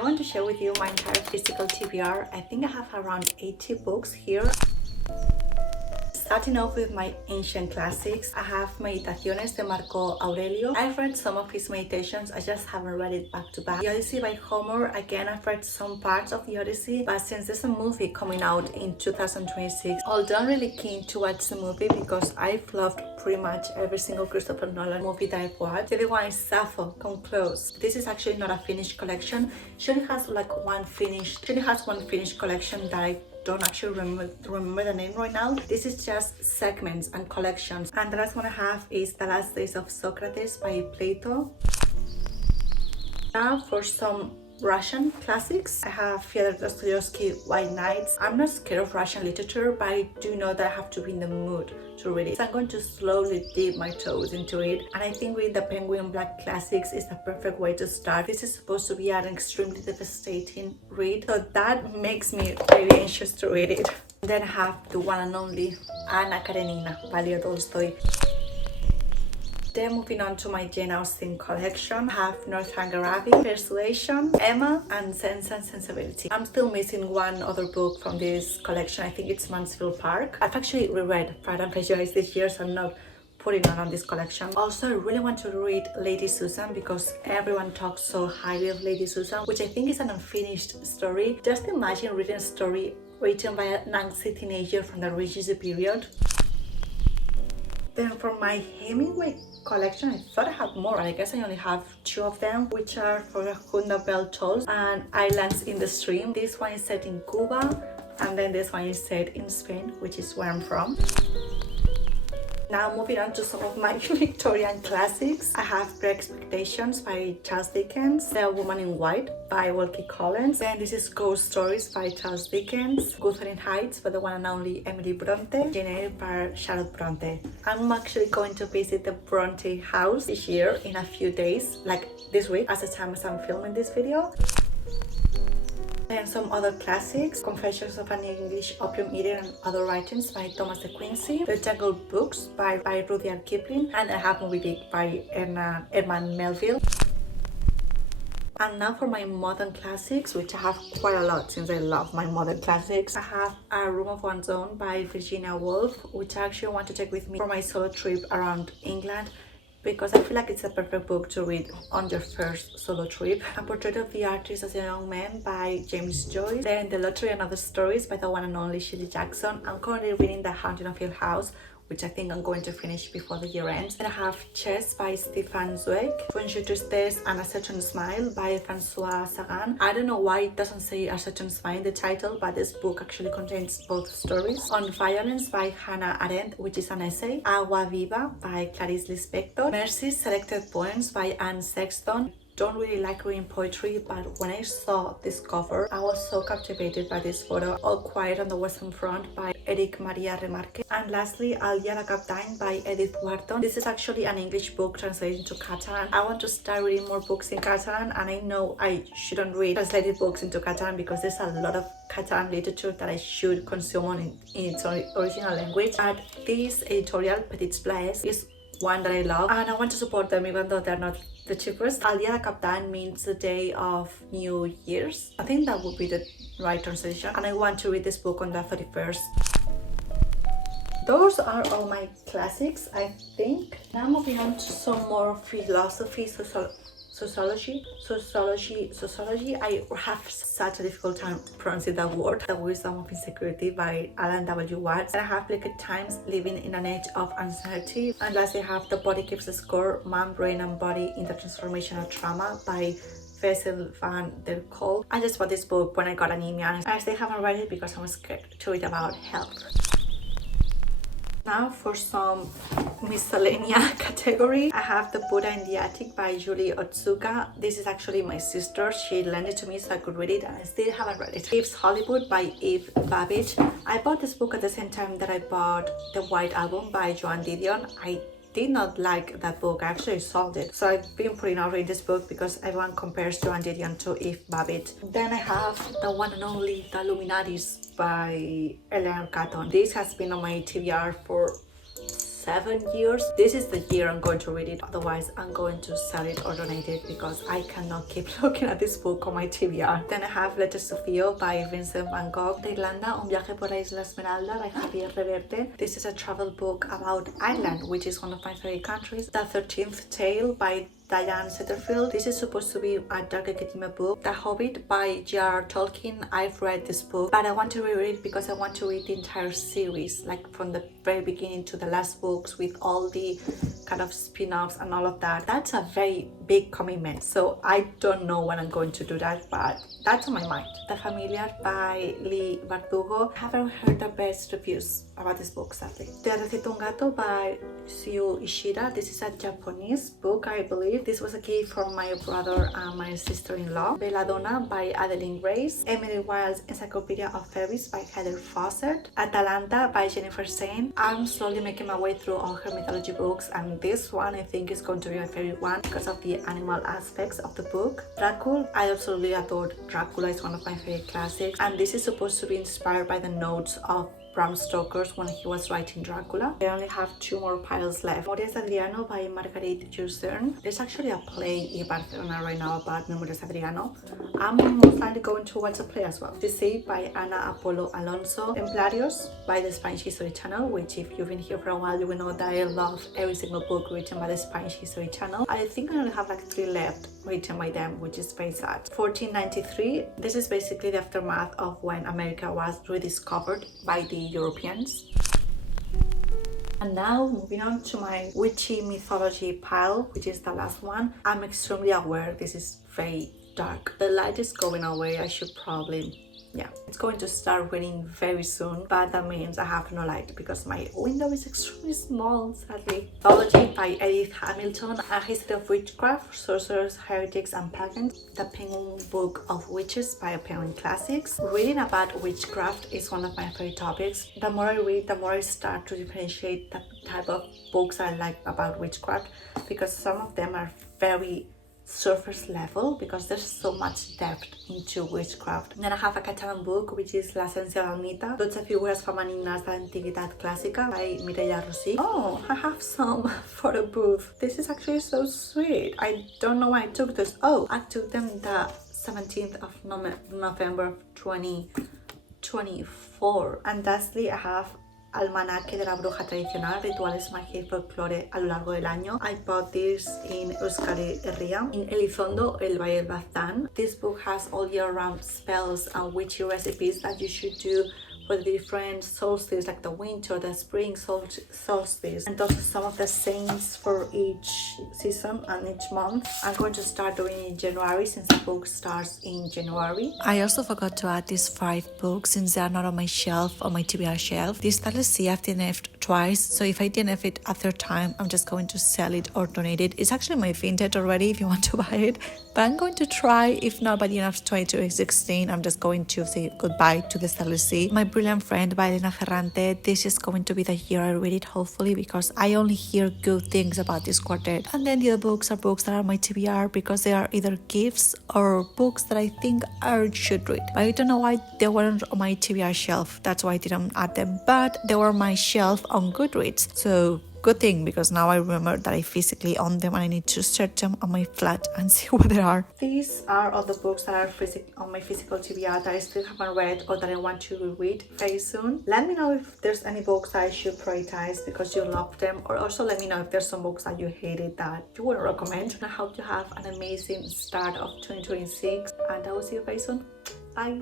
I want to share with you my entire physical TBR. I think I have around 80 books here. Starting off with my ancient classics, I have Meditaciones de Marco Aurelio. I've read some of his meditations, I just haven't read it back to back. The Odyssey by Homer, again I've read some parts of the Odyssey, but since there's a movie coming out in 2026, although I'm really keen to watch the movie because I've loved pretty much every single Christopher Nolan movie that I've watched. The other one is Sappho, Come Close. This is actually not a finished collection. She only has one finished collection that I don't actually remember the name right now. This is just segments and collections. And the last one I have is The Last Days of Socrates by Plato. Now for some Russian classics, I have Fyodor Dostoevsky, White Nights. I'm not scared of Russian literature, but I do know that I have to be in the mood to read it. So I'm going to slowly dip my toes into it. And I think reading the Penguin Black classics is the perfect way to start. This is supposed to be an extremely devastating read, so that makes me very anxious to read it. Then I have the one and only Anna Karenina by Leo Tolstoy. Then moving on to my Jane Austen collection, I have Northanger Abbey, Persuasion, Emma, and Sense and Sensibility. I'm still missing one other book from this collection. I think it's Mansfield Park. I've actually reread Pride and Prejudice this year, so I'm not putting it on this collection. Also, I really want to read Lady Susan because everyone talks so highly of Lady Susan, which I think is an unfinished story. Just imagine reading a story written by an angsty teenager from the Regency period. Then for my Hemingway collection, I thought I had more, but I guess I only have 2 of them, which are For Rajunda Bell Tolls and Islands in the Stream. This one is set in Cuba, and then this one is set in Spain, which is where I'm from. Now moving on to some of my Victorian classics, I have Pre-Expectations by Charles Dickens, The Woman in White by Wilkie Collins, then this is Ghost Stories by Charles Dickens, Wuthering Heights by the one and only Emily Bronte, Jane Eyre by Charlotte Bronte. I'm actually going to visit the Bronte house this year in a few days, like this week, as the time as I'm filming this video. And some other classics, Confessions of an English Opium Eater and Other Writings by Thomas de Quincey, The Jungle Books by Rudyard Kipling, and I have Moby Dick by Herman Melville. And now for my modern classics, which I have quite a lot since I love my modern classics. I have A Room of One's Own by Virginia Woolf, which I actually want to take with me for my solo trip around England, because I feel like it's a perfect book to read on your first solo trip. A Portrait of the Artist as a Young Man by James Joyce. Then The Lottery and Other Stories by the one and only Shirley Jackson. I'm currently reading The Haunting of Hill House, which I think I'm going to finish before the year ends. Then I have Chess by Stefan Zweig, When Shooters Test and A Certain Smile by Francois Sagan. I don't know why it doesn't say A Certain Smile in the title, but this book actually contains both stories. On Violence by Hannah Arendt, which is an essay. Agua Viva by Clarice Lispector. Mercy's Selected Poems by Anne Sexton. Don't really like reading poetry, but when I saw this cover, I was so captivated by this photo. All Quiet on the Western Front by Eric Maria Remarque. And lastly, El Dia de Cap d'Any by Edith Wharton. This is actually an English book translated into Catalan. I want to start reading more books in Catalan, and I know I shouldn't read translated books into Catalan because there's a lot of Catalan literature that I should consume in its original language. But this editorial, Petits Plaers, is one that I love, and I want to support them even though they're not the cheapest. El Dia de Cap d'Any means the day of New Year's. I think that would be the right translation, and I want to read this book on the 31st. Those are all my classics, I think. Now moving on to some more philosophy, sociology. I have such a difficult time pronouncing that word. The Wisdom of Insecurity by Alan W. Watts. And I have Bleak Times, Living in an Age of Uncertainty. And lastly, I have The Body Keeps the Score, Man, Brain and Body in the Transformational Trauma by Faisal van der Kolk. I just bought this book when I got anemia, and I still haven't read it because I was scared to read about health. Now for some miscellanea category, I have The Buddha in the Attic by Julie Otsuka. This is actually my sister. She lent it to me so I could read it, and I still haven't read it. Eve's Hollywood by Eve Babbage. I bought this book at the same time that I bought The White Album by Joan Didion. I did not like that book. I actually sold it. So I've been putting out reading this book because everyone compares Joan Didion to Eve Babbage. Then I have the one and only The Luminaries by Eleanor Catton. This has been on my TBR for 7 years. This is the year I'm going to read it, otherwise I'm going to sell it or donate it because I cannot keep looking at this book on my TBR. Then I have Letters to Theo by Vincent van Gogh. De Irlanda, Un viaje por la Isla Esmeralda by Javier Reverte. This is a travel book about Ireland, which is one of my favorite countries. The 13th Tale by Diane Setterfield. This is supposed to be a dark academia book. The Hobbit by J.R.R. Tolkien. I've read this book, but I want to reread it because I want to read the entire series, like from the very beginning to the last books with all the kind of spin-offs and all of that. That's a very big commitment, so I don't know when I'm going to do that, but that's on my mind. The Familiar by Lee Bardugo. I haven't heard the best reviews about this book, sadly. Te Recito un Gato by Sue Ishida. This is a Japanese book, I believe. This was a gift from my brother and my sister-in-law. Belladonna by Adeline Grace. Emily Wilde's Encyclopedia of Fairies by Heather Fawcett. Atalanta by Jennifer Saint. I'm slowly making my way through all her mythology books, and this one I think is going to be my favorite one because of the animal aspects of the book. Dracula. I absolutely adored Dracula. It's one of my favorite classics, and this is supposed to be inspired by the notes of Bram Stoker's when he was writing Dracula. I only have 2 more piles left. Memorias de Adriano by Marguerite Yourcenar. There's actually a play in Barcelona right now about Memorias de Adriano. I'm most likely going to watch a play as well. Odyssey by Ana Apolo Alonso. Templarios by the Spanish History Channel, which if you've been here for a while, you will know that I love every single book written by the Spanish History Channel. I think I only have like 3 left written by them, which is very sad. 1493. This is basically the aftermath of when America was rediscovered by the Europeans. And now moving on to my witchy mythology pile, which is the last one. I'm extremely aware this is very dark. The light is going away. I should probably, it's going to start raining very soon, but that means I have no light because my window is extremely small, sadly. Mythology by Edith Hamilton. A History of Witchcraft, Sorcerers, Heretics and Pagans. The Penguin Book of Witches by Penguin Classics. Reading about witchcraft is one of my favorite topics. The more I read, the more I start to differentiate the type of books I like about witchcraft, because some of them are very surface level because there's so much depth into witchcraft. Then I have a Catalan book which is La Esencia del Mite, 12 figuras femeninas de la Antiguitat Clásica by Mireia Rossi. Oh, I have some photo booth. This is actually so sweet. I don't know why I took this. Oh, I took them the 17th of November of 2024. And lastly, I have Almanaque de la Bruja Tradicional, Rituales, Magia y Folclore a lo largo del año. I bought this in Euskal Herria, in Elizondo, El Valle del Baztán. This book has all year-round spells and witchy recipes that you should do for the different solstices, like the winter, the spring solstice, and also some of the saints for each season and each month. I'm going to start doing it in January since the book starts in January. I also forgot to add these 5 books since they are not on my shelf, on my TBR shelf. This Talesi I've DNF'd twice, so if I DNF it after time, I'm just going to sell it or donate it. It's actually my vintage already if you want to buy it, but I'm going to try. If not by the end of 2016, I'm just going to say goodbye to this Talesi. My Brilliant Friend by Elena Ferrante. This is going to be the year I read it, hopefully, because I only hear good things about this quartet. And then the other books are books that are my TBR because they are either gifts or books that I think I should read. But I don't know why they weren't on my TBR shelf. That's why I didn't add them. But they were on my shelf on Goodreads. So good thing, because now I remember that I physically own them and I need to search them on my flat and see what they are. These are all the books that are on my physical TBR that I still haven't read or that I want to read very soon. Let me know if there's any books that I should prioritize because you love them, or also let me know if there's some books that you hated that you would recommend. And I hope you have an amazing start of 2026, and I will see you very soon. Bye!